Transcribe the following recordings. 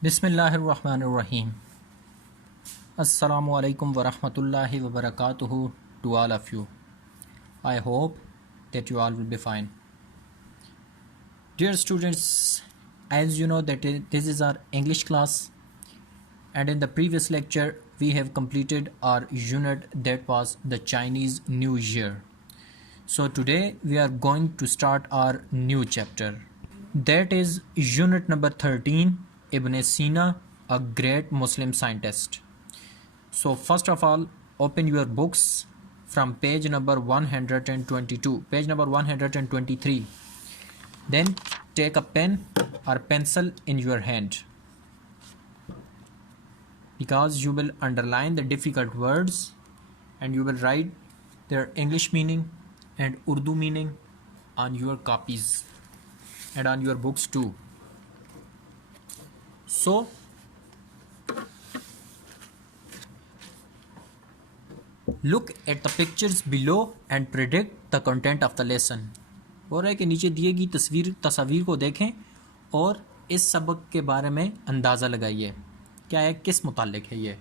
Bismillahirrahmanirrahim. Assalamu alaikum wa rahmatullahi wa barakatuhu to all of you. I hope that you all will be fine. Dear students, as you know that this is our English class, and in the previous lecture we have completed our unit that was the Chinese New Year. So today we are going to start our new chapter. That is unit number 13, Ibn Sina, a great Muslim scientist. So first of all, open your books from page number 122, page number 123. Then take a pen or pencil in your hand, because you will underline the difficult words and you will write their English meaning and Urdu meaning on your copies and on your books too. So look at the pictures below and predict the content of the lesson. हो रहा है कि नीचे दिए गई तस्वीर को देखें और इस सबक के बारे में अंदाज़ा लगाइए क्या है, किस मुतालिक है ये।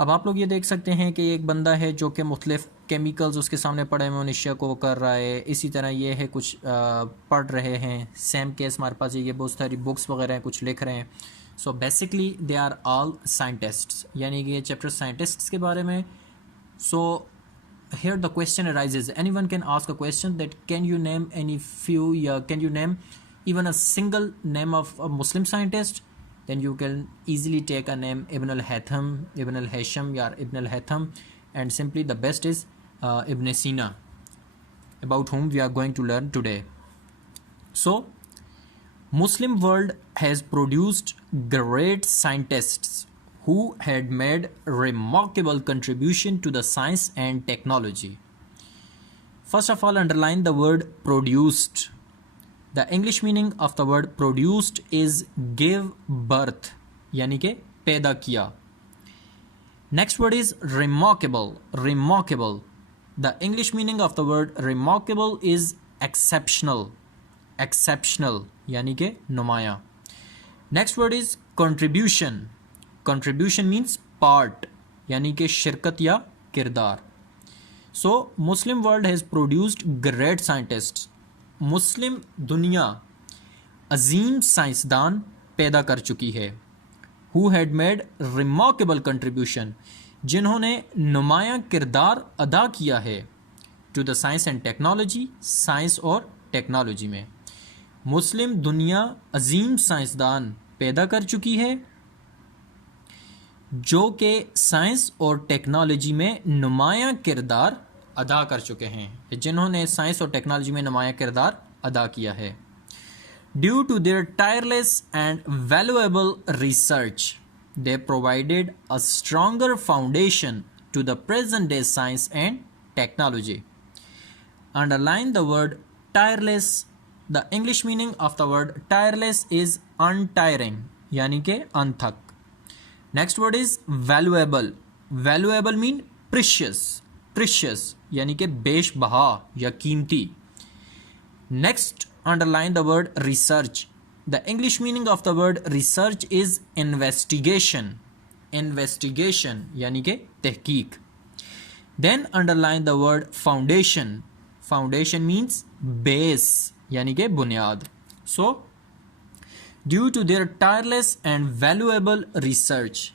अब आप लोग ये देख सकते हैं कि एक बंदा है जो कि मुख्तलिफ़ केमिकल्स उसके सामने पड़े हुए निश्चय को वो कर रहा है। इसी तरह ये है कुछ पढ़ रहे हैं। सेम केस हमारे पास ये बहुत सारी बुक्स वगैरह हैं, कुछ लिख रहे हैं। So basically they are all scientists, यानी कि ये चैप्टर साइंटिस्ट्स के बारे में। सो here the question arises, anyone can ask a question that can you name any few, can you name even a single name of a Muslim scientist? Then you can easily take a name Ibn al-Haytham, Ibn al-Haysham, or Ibn al-Haytham, and simply the best is Ibn Sina, about whom we are going to learn today. So Muslim world has produced great scientists who had made remarkable contribution to the science and technology. First of all, underline the word produced. The English meaning of the word produced is give birth, यानी कि पैदा किया. Next word is remarkable. Remarkable. The English meaning of the word remarkable is exceptional. Exceptional, यानी कि नुमाया. Next word is contribution. Contribution means part, यानी कि शिरकत या किरदार. So Muslim world has produced great scientists. मुस्लिम दुनिया अजीम साइंसदान पैदा कर चुकी है. Who had made remarkable contribution, जिन्होंने नुमाया किरदार अदा किया है to the science and technology, science और टेक्नोलॉजी में. मुस्लिम दुनिया अजीम साइंसदान पैदा कर चुकी है जो कि साइंस और टेक्नोलॉजी में नुमाया किरदार अदा कर चुके हैं, जिन्होंने साइंस और टेक्नोलॉजी में नुमाया किरदार अदा किया है. Due to their tireless and valuable research they provided a stronger foundation to the present day science and technology. Underline the word tireless. The English meaning of the word tireless is untiring, यानी कि अनथक. Next word is valuable. Valuable mean precious. Precious यानी कि बेशबहा या कीमती. Next, underline the word research. The English meaning of the word research is investigation. Investigation यानी कि तहकीक. Then underline the word foundation. Foundation means base यानी कि बुनियाद. So due to their tireless and valuable research,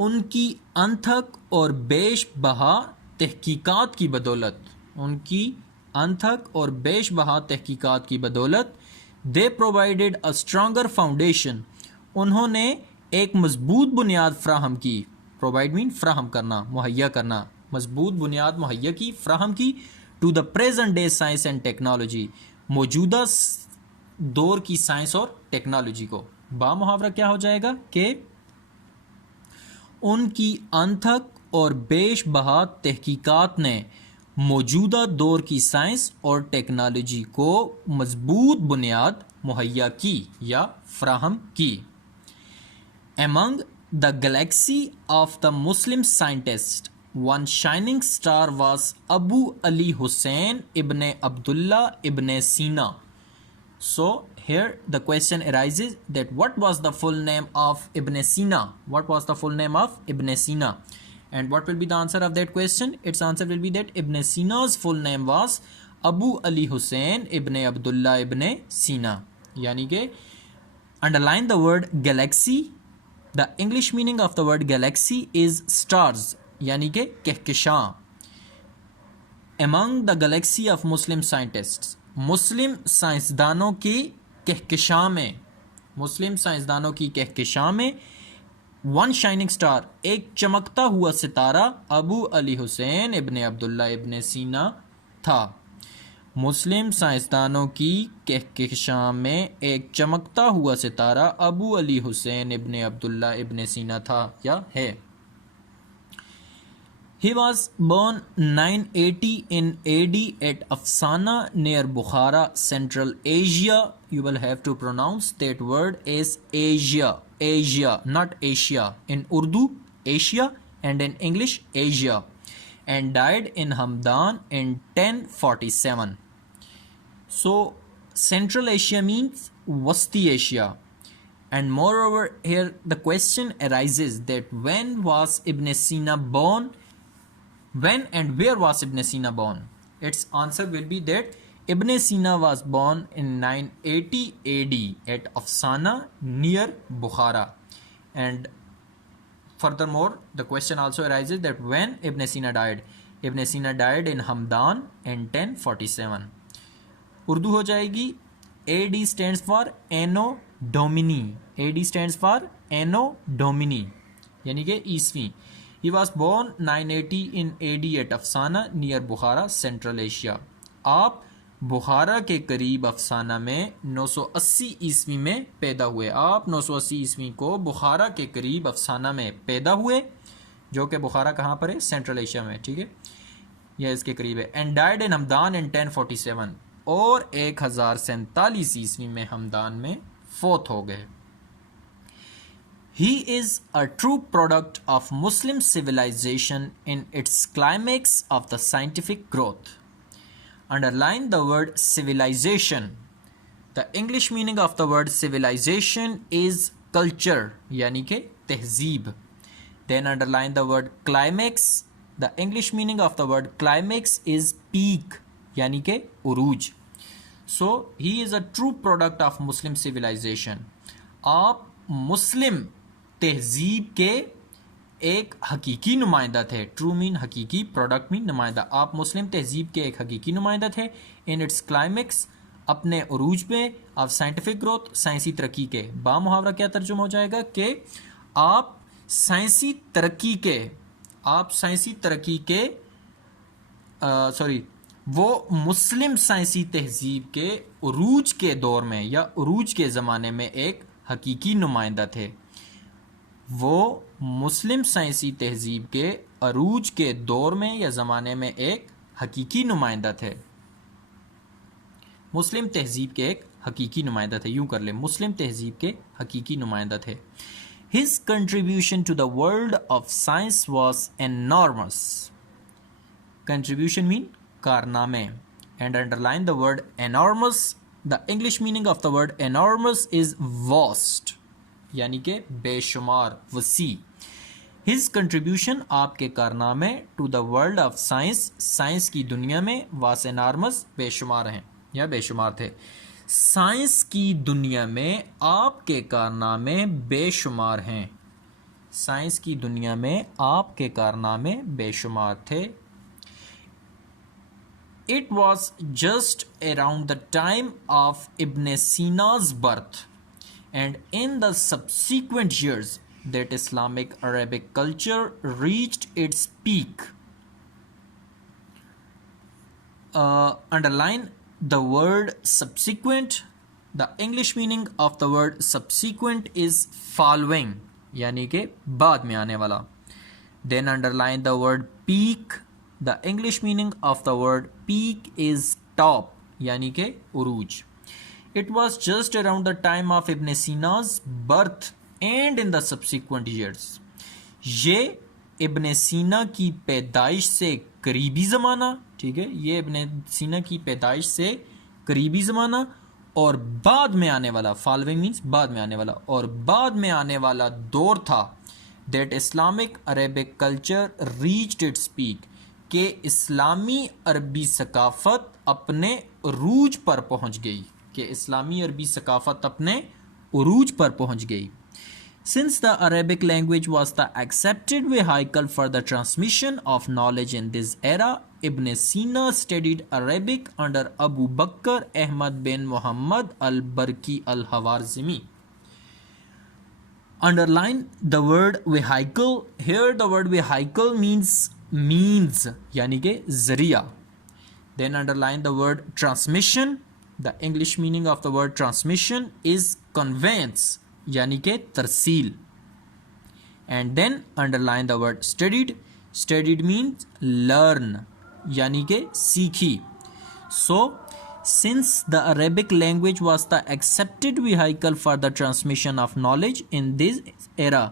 उनकी अनथक और बेशबहा तहकीकात की बदौलत, उनकी अनथक और बेशबहा तहकीकात की बदौलत, they provided a stronger foundation, उन्होंने एक मजबूत बुनियाद फ्राहम की. Provide mean फ्राहम करना, मुहैया करना. मजबूत बुनियाद मुहैया की, फ्राहम की to the present day science and technology, मौजूदा दौर की साइंस और टेक्नोलॉजी को. बा मुहावरा क्या हो जाएगा कि उनकी अनथक और बेशबहा तहकीकात ने मौजूदा दौर की साइंस और टेक्नोलॉजी को मजबूत बुनियाद मुहैया की या फ्राहम की. Among the galaxy of the Muslim scientists, one shining star was Abu Ali Hussein ibn Abdullah ibn Sina. So here the question arises that what was the full name of Ibn Sina? What was the full name of Ibn Sina? And what will be the answer of that question? Its answer will be that Ibn Sina's full name was Abu Ali Hussein Ibn Abdullah Ibn Sina. यानी कि underline the word galaxy. The English meaning of the word galaxy is stars, यानी कि Kahkashan. Among the galaxy of Muslim scientists, मुस्लिम साइंसदानों की कहकशां में, मुस्लिम साइंसदानों की कहकशां में one shining star, एक चमकता हुआ सितारा अबू अली हुसैन इब्न अब्दुल्ला इब्न सीना था. मुस्लिम साइंसदानों की कहकशां में एक चमकता हुआ सितारा अबू अली हुसैन इब्न अब्दुल्ला इब्न सीना था या है. He was born 980 in AD at Afsana near Bukhara, Central Asia. You will have to pronounce that word as Asia. Asia, not Asia. In Urdu, Asia, and in English, Asia. And died in Hamdan in 1047. So, Central Asia means Wasti Asia. And moreover, here the question arises that when was Ibn Sina born? When and where was Ibn Sina born? Its answer will be that Ibn Sina was born in 980 AD at Afsana near Bukhara. And furthermore, the question also arises that when Ibn Sina died. Ibn Sina died in Hamdan in 1047. Urdu हो जाएगी. AD stands for Anno Domini. AD stands for Anno Domini, यानी कि ईस्वी. He was born 980 in AD at Afsana near Bukhara, Central Asia. आप बुखारा के करीब अफसाना में 980 ईस्वी में पैदा हुए. आप 980 ईस्वी को बुखारा के करीब अफसाना में पैदा हुए, जो कि बुखारा कहाँ पर है? सेंट्रल एशिया में. ठीक है, यह इसके करीब है. एंड डाइड इन हमदान इन 1047. और 1047 ईस्वी में हमदान में फोत हो गए. He is a true product of Muslim civilization in its climax of the scientific growth. Underline the word civilization. The English meaning of the word civilization is culture, यानी कि तहजीब. Then underline the word climax. The English meaning of the word climax is peak, यानी कि उरूज. So he is a true product of Muslim civilization. आप मुस्लिम तहजीब के एक हकीकी नुमाइंदा थे. ट्रू मीन हकीकी, प्रोडक्ट मीन नुमाइंदा. आप मुस्लिम तहजीब के एक हकीकी नुमाइंदा थे. इन इट्स क्लाइमेक्स, अपने उरूज पे, ऑफ साइंटिफिक ग्रोथ, साइंसी तरक्की के. बा मुहावरा क्या तर्जुमा हो जाएगा कि आप साइंसी तरक्की के, आप साइंसी तरक्की के वो मुस्लिम साइंसी तहजीब के उरूज के दौर में या उरूज के ज़माने में एक हकीकी नुमाइंदा थे. वो मुस्लिम साइंसी तहजीब के अरूज के दौर में या ज़माने में एक हकीकी नुमाइंदा थे. मुस्लिम तहजीब के एक हकीकी नुमाइंदा थे. यूं कर ले, मुस्लिम तहजीब के हकीकी नुमाइंदा थे. His contribution to the world of science was enormous. Contribution mean कारनामे. And underline the word enormous. The English meaning of the word enormous is vast, यानी कि बेशुमार, वसी. हिज कंट्रीब्यूशन, आपके कारनामे, to the world of science, science की दुनिया में, वास एनार्मस, बेशुमार हैं या बेशुमार थे. साइंस की दुनिया में आपके कारनामे बेशुमार हैं. साइंस की दुनिया में आपके कारनामे बेशुमार थे. It was just around the time of Ibn Sina's birth and in the subsequent years that Islamic Arabic culture reached its peak. Underline the word subsequent. The English meaning of the word subsequent is following, यानी कि बाद में आने वाला. Then underline the word peak. The English meaning of the word peak is top, यानी कि उरूज. It was just around the time of Ibn Sina's birth and in the subsequent years. ये इब्न सीना की पैदाइश से करीबी ज़माना, ठीक है, ये इब्न सीना की पैदाइश से करीबी ज़माना और बाद में आने वाला, फॉलोइंग मीन्स बाद में आने वाला, और बाद में आने वाला दौर था that Islamic Arabic culture reached its peak, के इस्लामी अरबी सकाफ़त अपने उरूज पर पहुंच गई, कि इस्लामी अरबी सकाफ़त अपने उरूज पर पहुंच गई. Since the Arabic language was the accepted vehicle for the transmission of knowledge in this era, Ibn Sina studied Arabic under Abu Bakr Ahmad bin Muhammad al-Barki al-Hawarzmi. Underline the word vehicle. Here the word vehicle means yani ke zariya. Then underline the word transmission. The English meaning of the word transmission is conveyance, यानी के तरसील. And then underline the word studied. Studied means learn, यानी के सीखी. So since the Arabic language was the accepted vehicle for the transmission of knowledge in this era,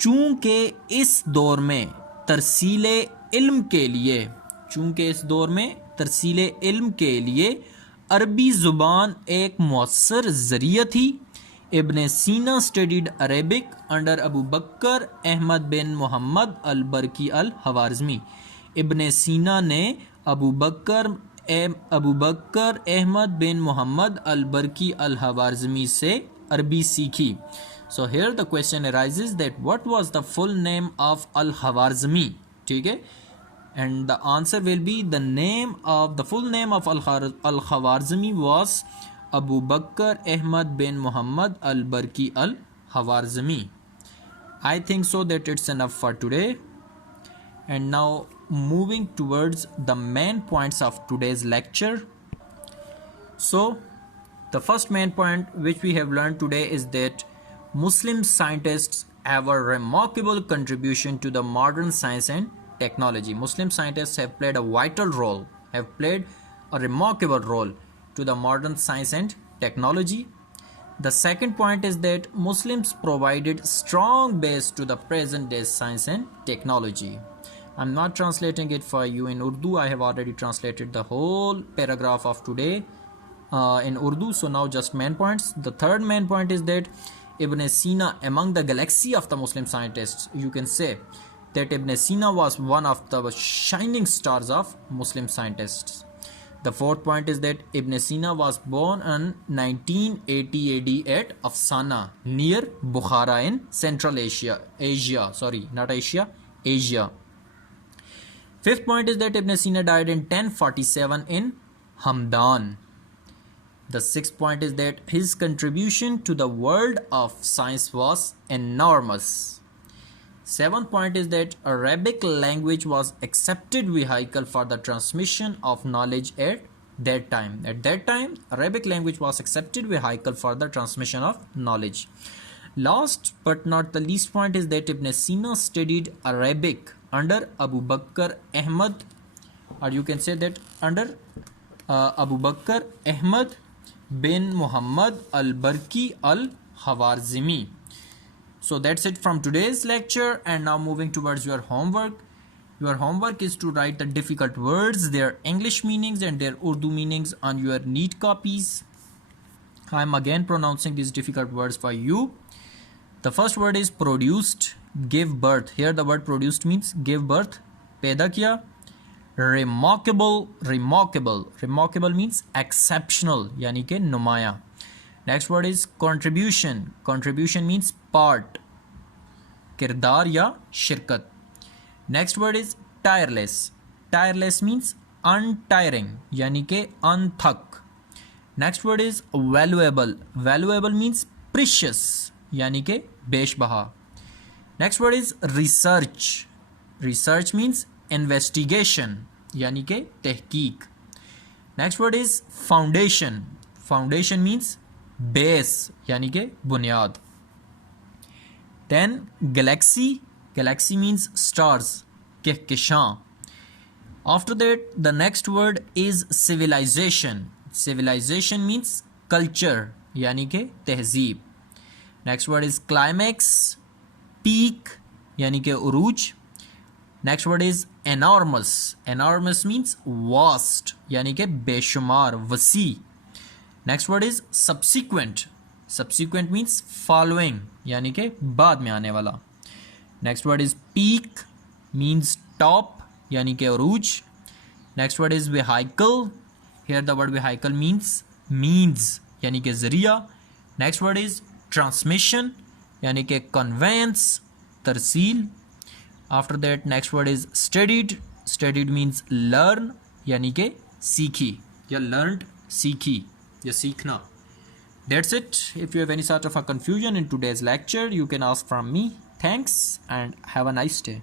चूंकि इस दौर में तरसील इल्म के लिए, चूंकि इस दौर में तरसील इल्म के लिए अरबी ज़ुबान एक मुअस्सर ज़रिया थी. इब्न सीना स्टडीड अरेबिक अंडर अबू बकर अहमद बिन मोहम्मद अल बरकी अल हवारज़मी. इब्न सीना ने अबू बकर अहमद बिन मोहम्मद अल बरकी अल हवारज़मी से अरबी सीखी. So here the question arises that what was the full name of al Khwarizmi. ठीक है, and the answer will be the full name of al-Khawarizmi was Abu Bakr Ahmad bin Muhammad al-Barki al-Khawarizmi. I think so that it's enough for today. And now moving towards the main points of today's lecture. So the first main point which we have learned today is that Muslim scientists have a remarkable contribution to the modern science and technology. Muslim scientists have played a vital role, have played a remarkable role to the modern science and technology. The second point is that Muslims provided strong base to the present day science and technology. I'm not translating it for you in Urdu. I have already translated the whole paragraph of today in Urdu. So now just main points. The third main point is that Ibn Sina, among the galaxy of the Muslim scientists, you can say that Ibn Sina was one of the shining stars of Muslim scientists. The fourth point is that Ibn Sina was born in 1980 AD at Afsana near Bukhara in Central Asia. Asia. Fifth point is that Ibn Sina died in 1047 in Hamdan. The sixth point is that his contribution to the world of science was enormous. Seventh point is that Arabic language was accepted vehicle for the transmission of knowledge at that time. At that time, Arabic language was accepted vehicle for the transmission of knowledge. Last but not the least point is that Ibn Sina studied Arabic under Abu Bakr Ahmad, or you can say that under Abu Bakr Ahmad bin Muhammad al-Barki al-Khawarizmi. So that's it from today's lecture, and now moving towards your homework. Your homework is to write the difficult words, their English meanings and their Urdu meanings on your neat copies. I am again pronouncing these difficult words for you. The first word is produced, give birth. Here the word produced means give birth, पैदा किया. Remarkable means exceptional, यानी के नुमाया. Next word is contribution. Contribution means part, किरदार या शिरकत. Next word is tireless. Tireless means untiring, यानी के अनथक. Next word is valuable. Valuable means precious, यानी के बेशबहा. Next word is research. Research means investigation, यानी के तहकीक. Next word is foundation. Foundation means base, यानी के बुनियाद. Then galaxy. Galaxy means stars, Kahkashan. After that, the next word is civilization. Civilization means culture, यानी के तहजीब. Next word is climax, peak, यानी के उरूज. Next word is enormous. Enormous means vast, यानी के बेशुमार, वसी. Next word is subsequent. Subsequent means following, यानी कि बाद में आने वाला. Next word is peak, means top, यानी कि अरूज. Next word is vehicle. Here the word vehicle means यानी कि जरिया. नेक्स्ट वर्ड इज ट्रांसमिशन, यानी कि कन्वेंस, तरसील. After that next word is studied. Studied means learn, यानी कि सीखी या लर्नड, सीखी या सीखना. That's it. If you have any sort of a confusion in today's lecture, you can ask from me. Thanks and have a nice day.